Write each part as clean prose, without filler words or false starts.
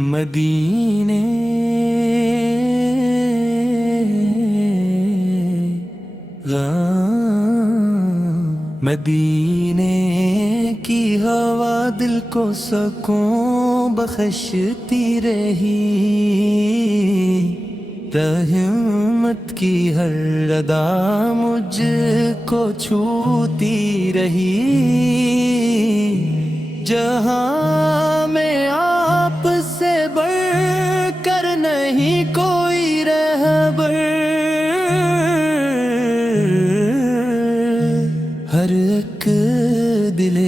مدینے مدینے کی ہوا دل کو سکون بخشتی رہی، رحمت کی ہر ادا مجھ کو چھوتی رہی۔ جہاں میں آپ سے بڑھ کر نہیں کوئی رہبر، ہر ایک دل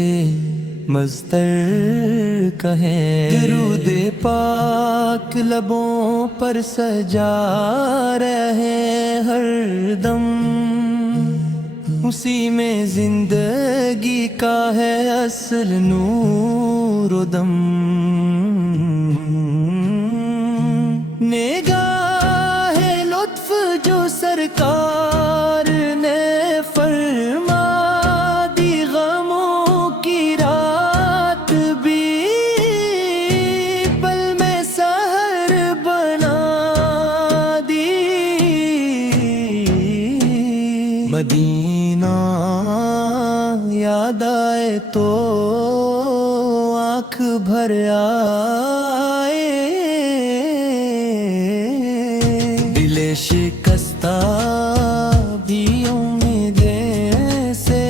مضطر کہے درود پاک لبوں پر سجا رہے ہر دم، اسی میں زندگی کا ہے اصل نور و دم۔ نگاہ لطف جو سرکار نے فرما دی، غموں کی رات بھی پل میں سحر بنا دی۔ مدینہ یاد آئے تو آنکھ بھر آئے، دل شکستہ بھی امیدیں سے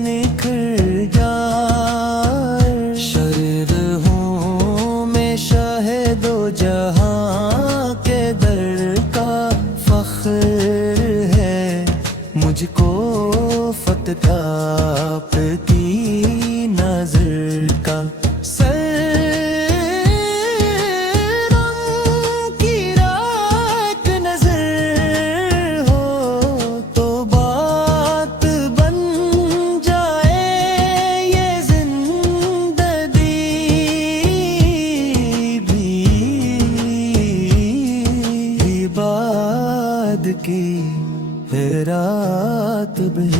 نکھر جائے، شرحوں میں شاہد و جہاں کے در کا فخر ہے، مجھ کو فتح آپ کی نظر کا۔ کی رات بھی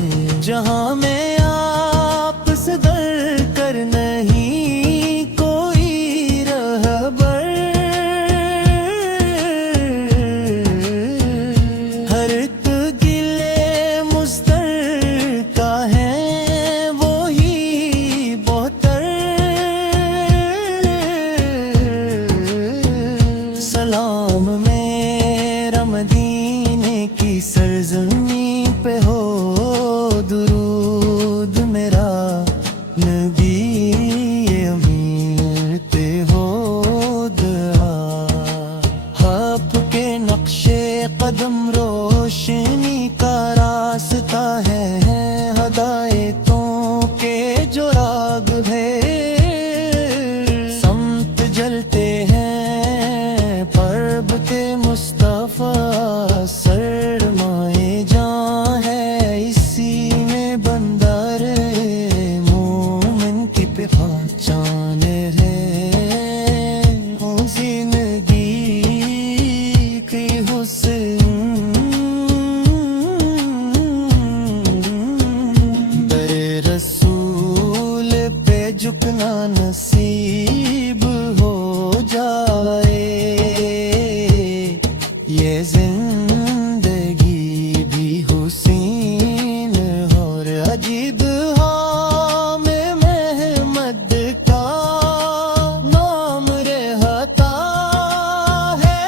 جہاں میں آپ سے در کر نہیں کوئی رہبر، ہر ایک گلے مضطر کا ہے وہی بہتر۔ سلام میرا مدینے کی سرزمین پہ ہو، درود میرا نبی امیر پہ ہو دعا، آپ کے نقش قدم روشنی کا راستہ ہے، ہدایتوں کے جو راگ ہے، سمت جلتے ہیں پرب کے مصطفیٰ، سرمائے جاں ہے اسی میں بندر مومن کی پہچان ہے، زندگی کی حسن در رسول پہ جھکنا نصیب ہو جائے، یہ زندگی بھی حسین اور عجیب میں محمد کا نام رہتا ہے،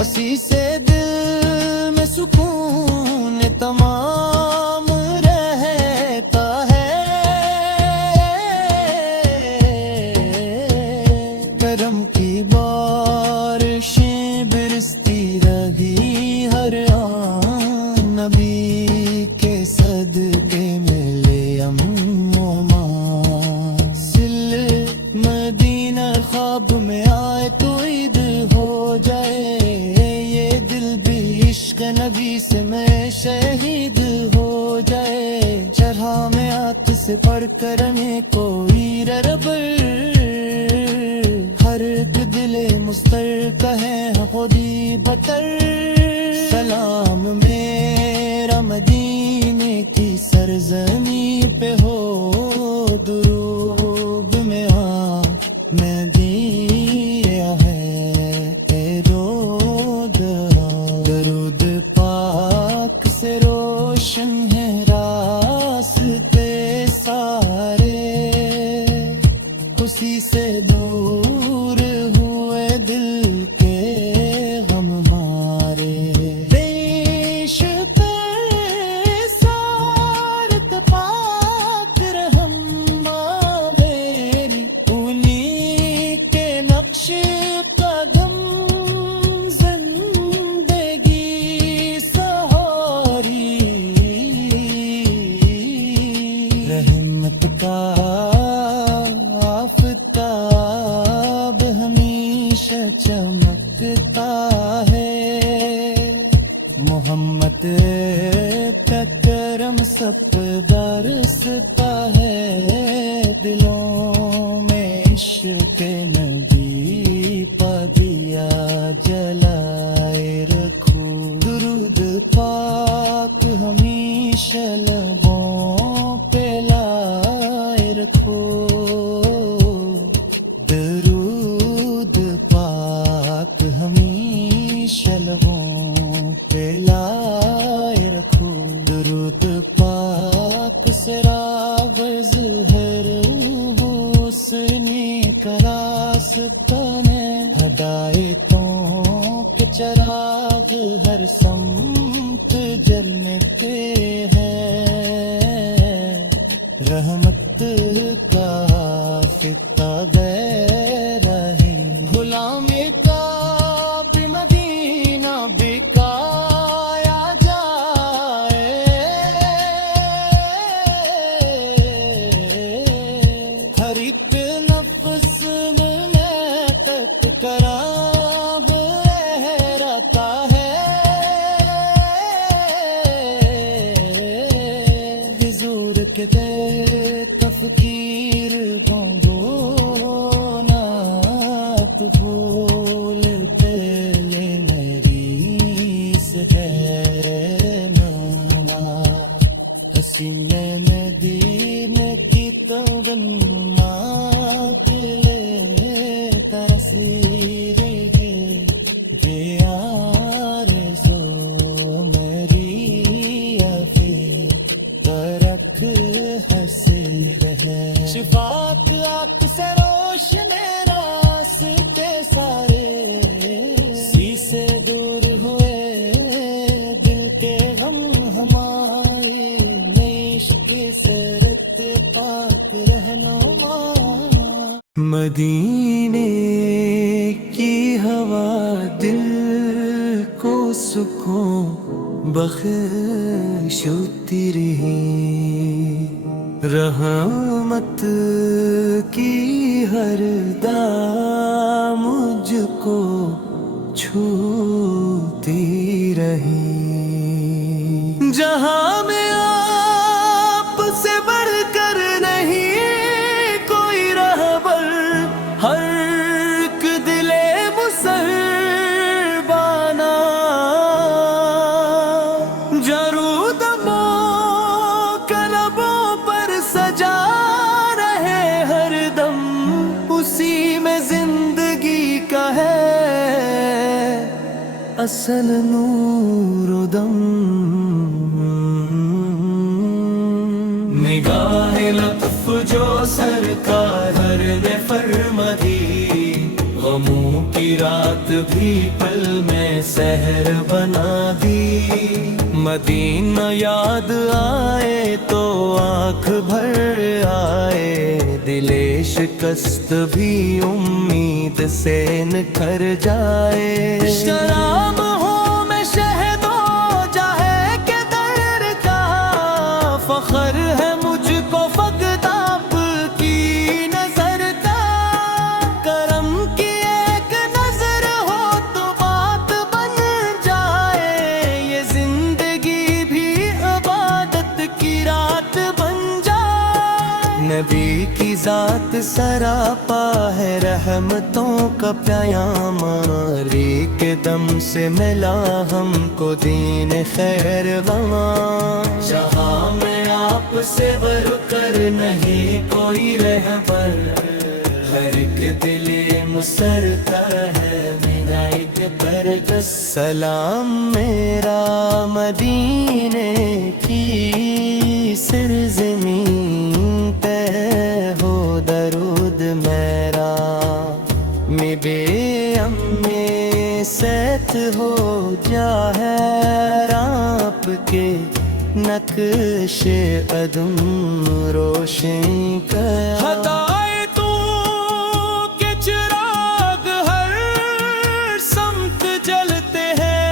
اسی سے دل میں سکون تمام رہتا ہے۔ کرم کی بارشیں برستی رہی ہر آن، نبی کے صدقے ملے امن و امان، سل مدینہ خواب میں آئے تو عید ہو جائے، یہ دل بھی عشق نبی سے میں شہید ہو جائے، چرھا میں ہاتھ سے پڑھ کر ہمیں کوئی رہبر، ہر ایک دل مضطر کہے خودی بتر۔ سلام میرا مدینے کی سرزمین پہ ہو، درود میں میں دیا ہے اے رود، درود پاک سے روشن ہے راستے سارے، اسی سے دور ہوئے دل کے غم ہمارے، سارت پاک رحم میری، انہی کے نقش قدم زندگی سہاری، رحمت کا آفتاب ہمیشہ چمکتا ہے، محمد کا کرم سب برستا ہے، دلوں میں عشق نبی پا دیا جلائے رکھو، درود پاک ہمیشہ لبوں پہ لائے رکھو، درود پاک ہمیشہ لبوں پہ لائے رکھو، درود پاک سے راغز ہر حسنی کا راستہ ہے، ہدایتوں کے چراغ ہر سمت جلتے ہیں، رحمت کا فتح رہے، غلام کا مدینہ بکایا جائے، ہر ایک نفس میں تذکرہ رہتا ہے، حضور کے دے تفکیر گنگونا تو بھول پہلے میری سے ہے مانا، حسین مدینہ کی تمنا کے لے تاثیر ہے، آرزو میری افی ترک حسیر ہے، شفاعت آپ سے روشن راستے سارے، اسی سے دور ہوئے دل کے غم ہمارے، عشق سرت پاک رہنما، مدینے کی ہوا دل کو سکون بخشتی رہی، رحمت کی ہر دام مجھ کو چھوتی رہی، جہاں میں آپ سے بڑھ کر نہیں کوئی رہبر، ہر ایک دل مسلمانہ جرود لبوں پر سجا رہے ہر دم، اسی میں زندگی کا ہے اصل نور و دم، نگاہ لطف جو سرکار نے فرما دی، غموں کی رات بھی پل میں سحر بنا دی، مدینہ یاد آئے تو آنکھ بھر آئے، دل شکست بھی امید سے نکھر جائے، شراب ہو میں شہد و جاہے کے در کا فخر ہے مجھ کو، فقط آپ کی نظر کا کرم کی ایک نظر ہو تو بات بن جائے، یہ زندگی بھی عبادت کی رات بن جائے، نبی کی ذات سراپا ہے رحمتوں کا پیام، علی کے دم سے ملا ہم کو دین خیر وہاں، جہاں میں آپ سے بڑھ کر نہیں کوئی رہبر، ہر ایک دل مسرتا ہے عنایت پر بس سلام میرا مدینے کی سرزمین پہ ہو درود میرا میں بے میں سیت ہو جا ہے آپ کے نقش قدم روشن کیا ہدایے تو کہ چراغ ہر سمت جلتے ہیں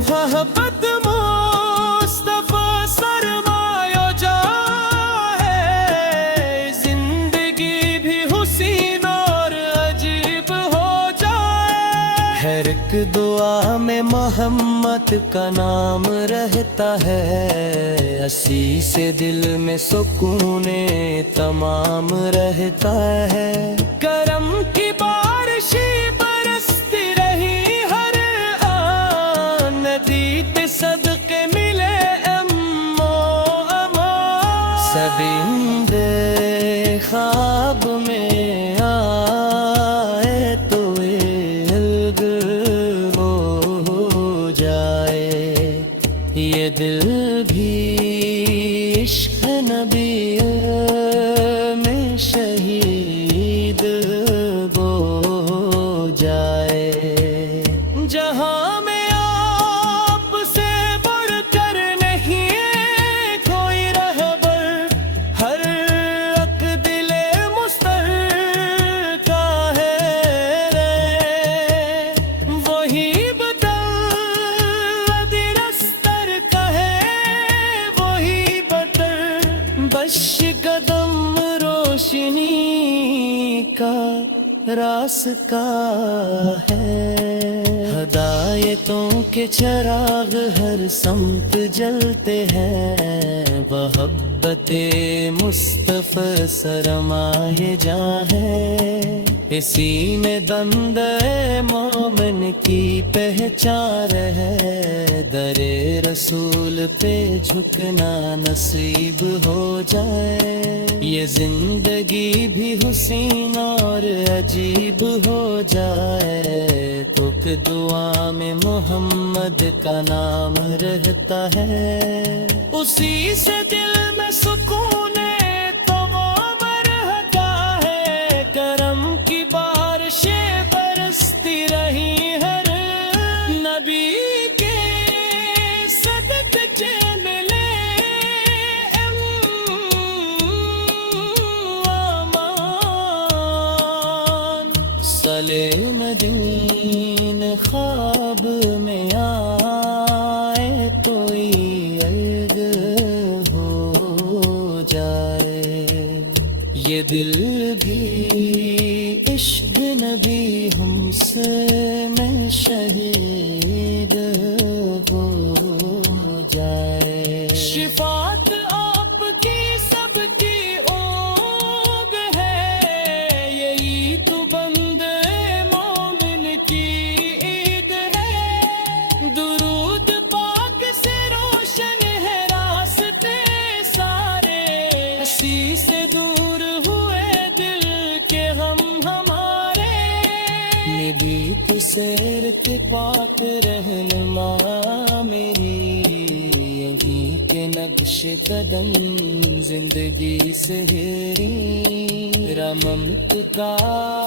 محبت مصطفیٰ سرمایہ جا ہے زندگی بھی حسین اور عجیب ہو جائے ہر ایک دعا میں محمد کا نام رہتا ہے اسی سے دل میں سکون تمام رہتا ہے کرم کی بارشیں برستی رہی ہر آن ندی پہ صدقے ملے امو امان سبندے خواب میں آئے تو الگ ہو جائے یہ دل بھی عشق نبی میں شہید ہو جائے جہاں میں آپ سے بڑھ کر نہیں ہے کوئی رہبر ہر ایک دل مستر کا ہے وہی بش قدم روشنی کا راستہ ہے ہدایتوں کے چراغ ہر سمت جلتے ہیں محبت مصطفیٰ سرمایہ جاں ہے اسی میں بند مومن کی پہچان ہے در رسول پہ جھکنا نصیب ہو جائے یہ زندگی بھی حسین اور عجیب ہو جائے تو کہ دعا میں محمد کا نام رہتا ہے اسی سے دل میں سکون تمام رہتا ہے کرم کی بارشیں برستی رہی ہر نبی کے صدقے ملے امان صلی مدین خواب میں آئے تو الگ ہو جائے یہ دل بھی عشق نبی ہم سے میں شہید ہو جائے شفاعت آپ کی سب کی اوگ ہے یہی تو بند مومن کی عید ہے درود پاک سے روشن ہے راستے سارے اسی سے دور ہوئے دل کے غم ہمارے نبی تو سیرت پاک رہنما میری یہی کے نقش قدم زندگی سہری رممت کا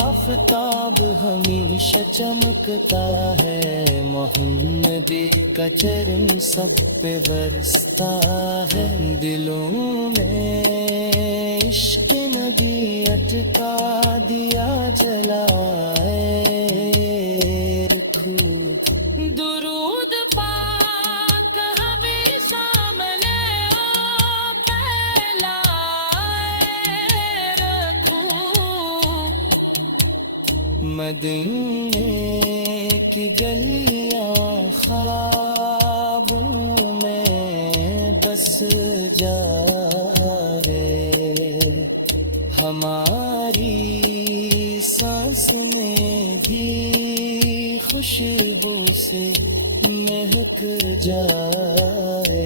آفتاب ہمیشہ چمکتا ہے محمدی کا چرن سب پہ برستا ہے دلوں میں عشق نبی اٹکا دیا جلائے رکھو درود پاک ہمیشہ ملے مدینے کی گلیاں خوابوں میں بس جائے ہماری سانس میں بھی خوشبو سے مہک جائے